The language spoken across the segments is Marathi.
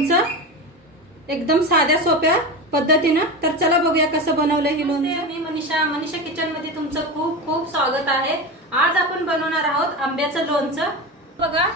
लोणचं एकदम साध्या सोप्या पद्धतीनं। तर चला बघूया कसं बनवलं हे लोणचं। मी मनीषा किचन मध्ये तुमचं खूप खूप स्वागत आहे। आज आपण बनवणार आहोत आंब्याचं लोणचं। बघा,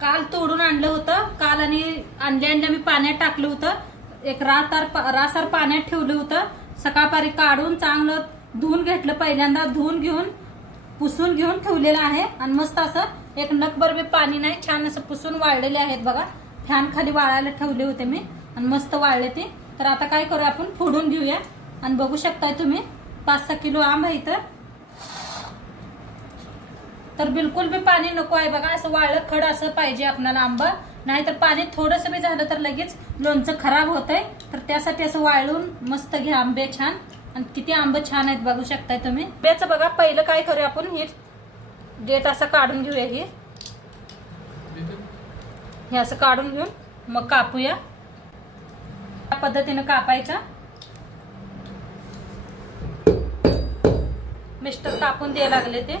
काल तोडून आणलं होतं, काल आणि आणल्या मी पाण्यात टाकलं होतं। एक रासार पाण्यात ठेवलं होतं। सकाळपारी काढून चांगलं धुवून घेतलं, पहिल्यांदा धुवून घेऊन पुसून घेऊन ठेवलेलं आहे। आणि मस्त असं एक नकभर बी पाणी नाही, छान असं पुसून वाळलेले आहेत बघा। फॅन खाली वाळायला ठेवले होते मी आणि मस्त वाळले ते। तर आता काय करू, आपण फोडून घेऊया। आणि बघू शकताय तुम्ही 5-6 किलो आंबा इथं। तर बिलकुल बी पाणी नको आहे बघा, असं वाळलं खड असं पाहिजे आपल्याला आंबा। नाहीतर पाणी थोडंसं बी झालं तर लगेच लोणचं खराब होतंय। तर त्यासाठी असं वाळून मस्त घ्या आंबे छान। आणि किती आंबे छान आहेत बघू शकताय तुम्ही। आंब्याचं बघा, पहिलं काय करूया आपण, हे देठ असं काढून घेऊया। हे असं काढून घेऊन मग कापूया। या पद्धतीने कापायचं। मिस्टर कापून द्यायला लागले ते।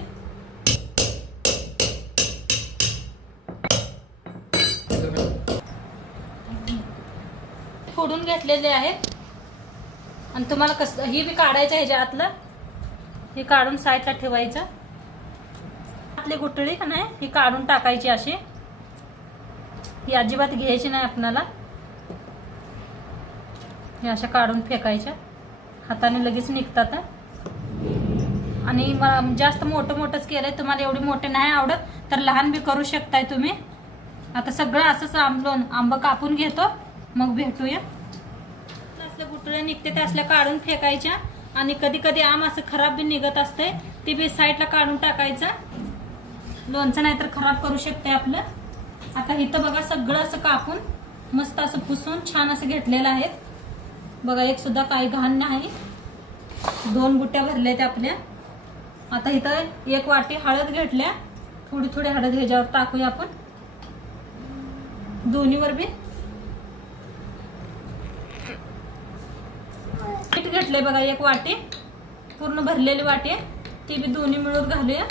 फोडून घेतलेले आहेत। आणि तुम्हाला कसं ही बी काढायचं, ह्याच्या आतलं हे काढून साईडला ठेवायचं। आतली गुठळी का नाही ही काढून टाकायची अशी, ही अजिबात घ्यायची नाही आपल्याला। हे अशा काढून फेकायच्या, हाताने लगेच निघतात। आणि जास्त मोठंच केलंय, तुम्हाला एवढी मोठे नाही आवडत तर लहान बी करू शकताय तुम्ही। आता सगळं असंच आंब कापून घेतो, मग भेटूया। असल्या गुठळ्या निघते त्या असल्या काढून फेकायच्या। आणि कधी कधी आंब असं खराब बी निघत असते, ते बी साईडला काढून टाकायचं। लोणचं नाही तर खराब करू शकते आपलं। आता इथं बघा, सगळं असं कापून मस्त असं पुसून छान असं घेतलेलं आहे बघा। एक सुद्धा काही घाण नाही, 2 बुट्ट्या भरल्या त्या आपल्या। आता इथं 1 वाटी हळद घेतल्या, थोडी थोडी हळद ह्याच्यावर टाकूया आपण, दोन्हीवर बी। मीठ घेतलंय बघा, 1 वाटी पूर्ण भरलेली वाटी आहे, ती बी दोन्ही मिळून घालूया।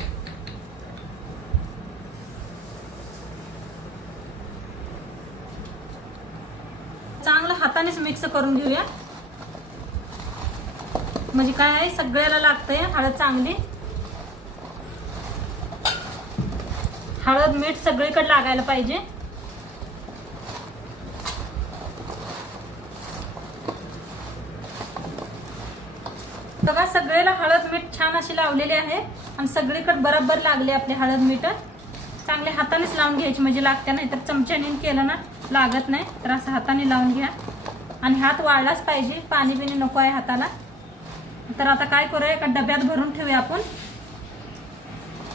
चांगलं हातानेच मिक्स करून घेऊया, म्हणजे काय आहे सगळ्याला लागतंय हळद चांगली। हळद मीठ सगळीकडे लागायला पाहिजे। बघा, सगळ्याला हळद मीठ छान अशी लावलेली आहे आणि सगळीकडे बरोबर लागले आपले हळद मीठ। चांगले हातानेच लावून घ्यायची, म्हणजे लागते, नाही तर चमच्याने केलं ना लागत नाही। तर असं हाताने लावून घ्या आणि हात वाळलाच पाहिजे, पाणी बिणी नको आहे हाताला। तर आता काय करूया, एका डब्यात भरून ठेवूया आपण।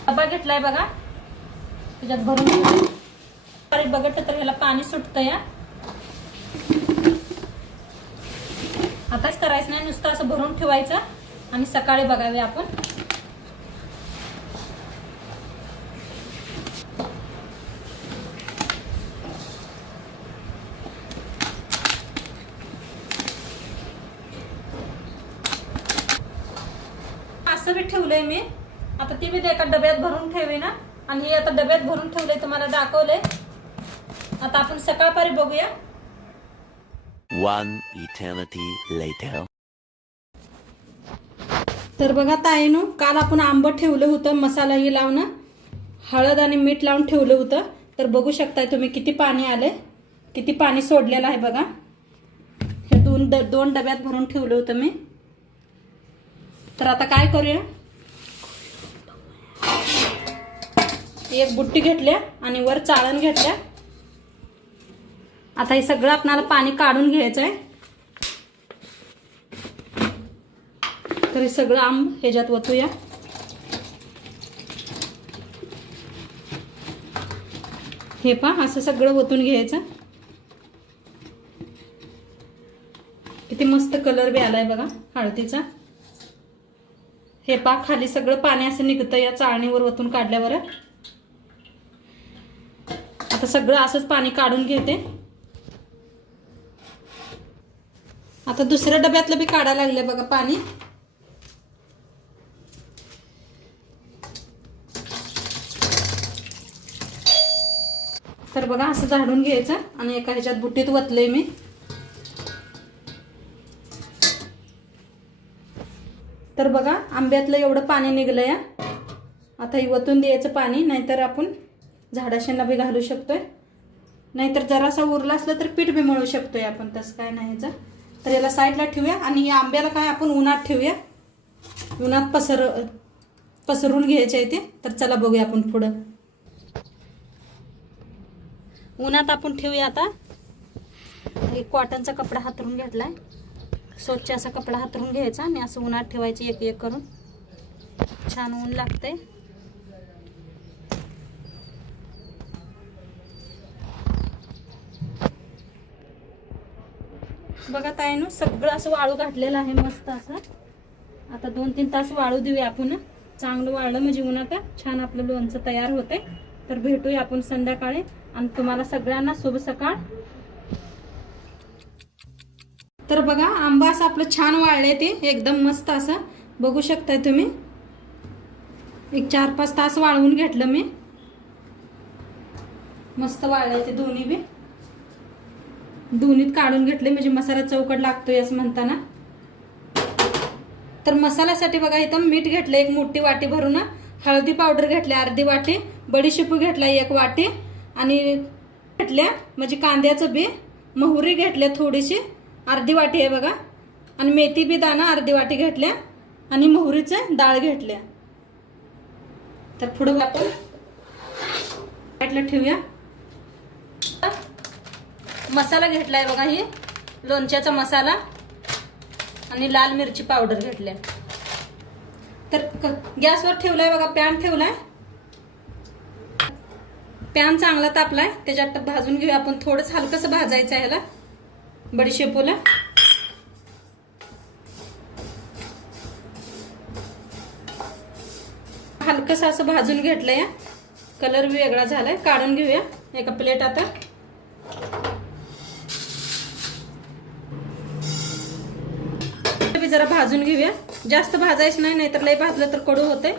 डबा घेतलाय बघा, त्याच्यात भरून बघितलं तर ह्याला पाणी सुटतं या। आताच करायचं नाही, नुसतं असं भरून ठेवायचं आणि सकाळी बघावे आपण। असं बी ठेवलंय मी, आता ती बी एका डब्यात भरून ठेवे ना। आणि हे आता डब्यात भरून ठेवलंय, तुम्हाला दाखवलंय। आता आपण सकाळपारी बघूया। 1 eternity later. तर बघा ताईनो, काल आपण आंब ठेवलं होतं, मसालाही लावून हळद आणि मीठ लावून ठेवलं होतं। तर बघू शकताय तुम्ही किती पाणी आलंय, किती पाणी सोडलेलं आहे बघा। हे 2 डब्यात भरून ठेवलं होतं मी। तर आता काय करूया, 1 बुट्टी घेतल्या आणि वर चाळण घेतल्या। आता हे सगळं आपल्याला पाणी काढून घ्यायचं आहे। तर हे सगळं आंब ह्याच्यात ओतूया। हे पहा, असं सगळं ओतून घ्यायचं। किती मस्त कलर बी आलाय बघा हळदीचा। हे पहा, खाली सगळं पाणी असं निघतं या चाळणीवर ओतून काढल्यावर। आता सगळं असंच पाणी काढून घेते। आता दुसऱ्या डब्यातलं बी काढायला लागले बघा पाणी। तर बघा असं झाडून घ्यायचं आणि एका ह्याच्यात बुट्टीत वतलंय मी. तर बघा आंब्यातलं एवढं पाणी निघलंय. आता ही वतून द्यायचं पाणी, नाहीतर आपण झाडाशांना बी घालू शकतोय, नाहीतर जरासा उरला असलं तर पीठ बी मळू शकतोय आपण, तसं काय नाही ह्याचं. तर याला साईडला ठेवूया आणि या आंब्याला काय आपण उन्हात ठेवूया. उन्हात पसरून घ्यायचे आहे ते. तर चला बघूया आपण पुढं. उन्हात आपण ठेवूया. आता एक कॉटनचा कपडा हातरून घेतलाय, स्वच्छ असा कपडा हातरून घ्यायचा आणि असं उन्हात ठेवायचं एक एक करून. छान ऊन लागतंय. बघा ताईनो सगळं असं वाळू घातलेलं आहे मस्त असं. आता 2-3 तास वाळू देऊया आपण. चांगलं वाळलं म्हणजे उन्हात छान आपलं लोणचं तयार होतंय. तर भेटूया आपण संध्याकाळी आणि तुम्हाला सगळ्यांना शुभ सकाळ. तर बघा आंबा असं आपलं छान वाळलंय, ते एकदम मस्त असं बघू शकताय तुम्ही. एक 4-5 तास वाळवून घेतलं मी. मस्त वाळलंय ते दोन्ही बी. दोन्हीत काढून घेतले म्हणजे मसाला चौकट लागतोय असं म्हणताना. तर मसाल्यासाठी बघा इथं मीठ घेतलं 1 मोठी वाटी भरून, हळदी पावडर घेतली अर्धी वाटी, बडीशेपू घेतला 1 वाटी आणि घेतल्या म्हणजे कांद्याचं बी, मोहरी घेतल्या थोडीशी अर्धी वाटी आहे बघा, आणि मेथी बी दाणा अर्धी वाटी घेतल्या आणि मोहरीचं डाळ घेतल्या. तर पुढे आपण ठेवूया. मसाला घेतलाय बघा, ही लोणच्याचा मसाला आणि लाल मिरची पावडर घेतल्या. तर गॅसवर ठेवलाय बघा, पॅन ठेवलाय. पॅन चांगला तापलाय, त्याच्यात भाजून घेऊया आपण. थोडंच हलकंसं भाजायचं आहे ह्याला बडीशेपूला. हलकंसं असं भाजून घेतलंय. कलर बी वेगळा झालाय. काढून घेऊया एका प्लेट. आता जरा भाजून घेऊया. जास्त भाजायचं नाही, नाहीतर लय भाजलं तर कडू होते.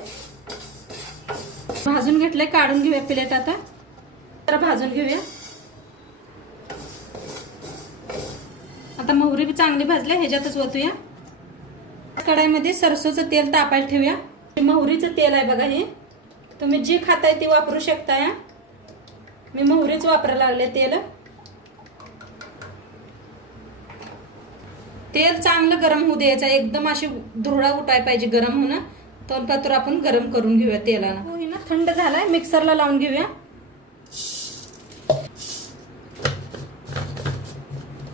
भाजून घेतलंय, काढून घेऊया प्लेट. आता जरा भाजून घेऊया. आता मोहरी बी चांगली भाजली, ह्याच्यातच ओतूया. कढाईमध्ये सरसोचं तेल तापायला ठेवूया. मोहरीचं तेल आहे बघा, हे तुम्ही जी खाताय ती वापरू शकताय. मी मोहरीच वापरायला लागले तेल. तेल चांगलं गरम होऊ द्यायचं, एकदम अशी धुरळा उठाय पाहिजे गरम होणं. तोंडपात्र आपण गरम करून घेऊया तेलाला. होई ना, थंड झालाय, मिक्सरला लावून घेऊया.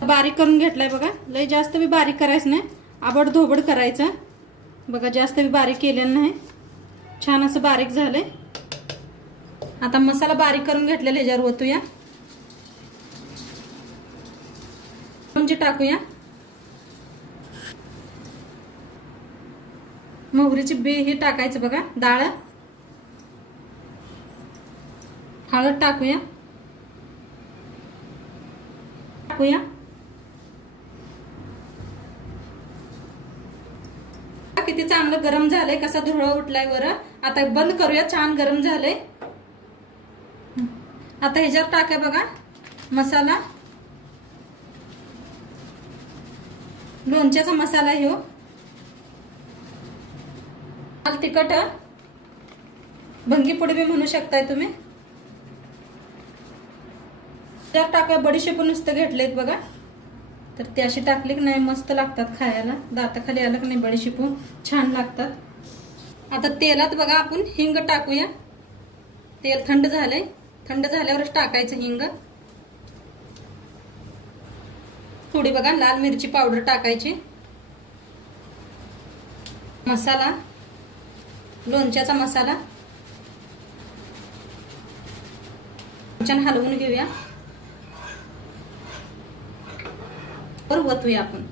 बारीक करून घेतलाय बघा. लय जास्त बी बारीक करायचं नाही, आबड धोबड करायचं बघा. जास्त बी बारीक केलेलं नाही, छान असं बारीक झालंय. आता मसाला बारीक करून घेतलेला ह्याच्यावर ओतूया. म्हणजे टाकूया मोहरीची बी हे टाकायचं बघा, डाळ, हळद टाकूया. किती चांगलं गरम झालंय, कसा धुरळा उठलाय वर. आता बंद करूया, छान गरम झालंय. आता ह्याच्यावर टाका बघा मसाला, लोणच्याचा मसाला ह्यो. लाल तिखट, भंगी पुडी बी म्हणू शकताय तुम्ही. त्यात टाका बडीशेपू नुसतं घेतलेत बघा. तर ते अशी टाकली की नाही मस्त लागतात खायला. दाताखाली आलं की नाही बडीशेपू छान लागतात. आता तेलात बघा आपण हिंग टाकूया. तेल थंड झालंय, थंड झाल्यावरच टाकायचं हिंग. थोडी बघा लाल मिरची पावडर टाकायची. मसाला, लोणच्याचा मसाला छान हलवून घेऊया. वर वतूया आपण,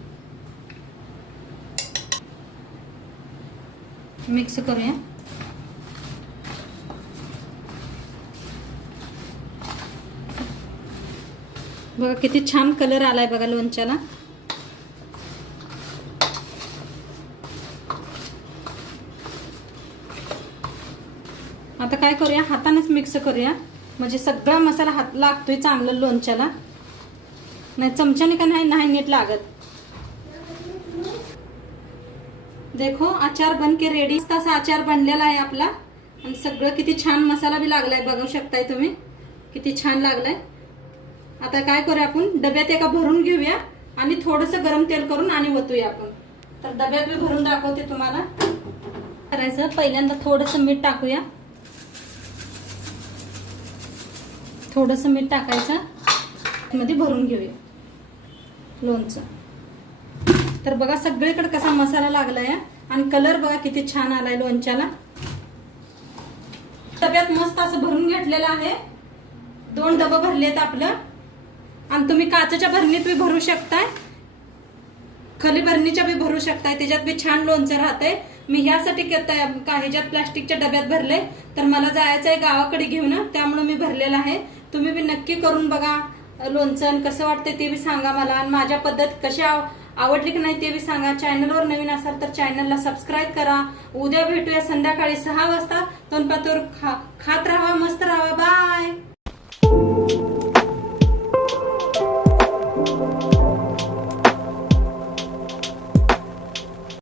मिक्स करूया. बघा किती छान कलर आलाय बघा लोणच्याला. आता काय करूया, हातानेच मिक्स करूया. म्हणजे सगळा मसाला हात लागतोय चांगलं लोणच्याला. नाही चमच्याने का नाही नीट लागत. देखो अचार बन के रेडी. तसा अचार बनलेला आहे आपला आणि सगळं किती छान मसाला भी लागलाय बघू शकताय तुम्ही किती छान लागलाय. आता काय करूया आपण डब्यात एका भरून घेऊया आणि थोडंसं गरम तेल करून आणि ओतूया आपण. तर डब्यात मी भरून दाखवते तुम्हाला. करायचं पहिल्यांदा थोडंसं मीठ टाकूया. थोडंसं मीठ टाकायचं मध्ये भरून घेऊया लोणचं. तर बघा सगळीकडे कसा मसाला लागलाय आणि कलर बघा किती छान आलाय लोणच्याला. डब्यात मस्त असं भरून घेतलेलं आहे. 2 डबं भरलेत आपलं. आणि तुम्ही काचेच्या भरणीत बी भरू शकताय, खाली भरणीच्या बी भरू शकताय, त्याच्यात बी छान लोणचं राहतंय. मी ह्यासाठी ह्याच्यात प्लास्टिकच्या डब्यात भरले, तर मला जायचं आहे गावाकडे घेऊन, त्यामुळे मी भरलेलं आहे. तुम्ही बी नक्की करून बघा लोणचं. कसं वाटतंय ते बी सांगा मला आणि माझ्या पद्धत कशी आवडली की नाही ते बी सांगा. चॅनलवर नवीन असाल तर चॅनलला सबस्क्राईब करा. उद्या भेटूया संध्याकाळी 6 वाजता. तोंडपातूर खात राहा, मस्त राहा. बाय.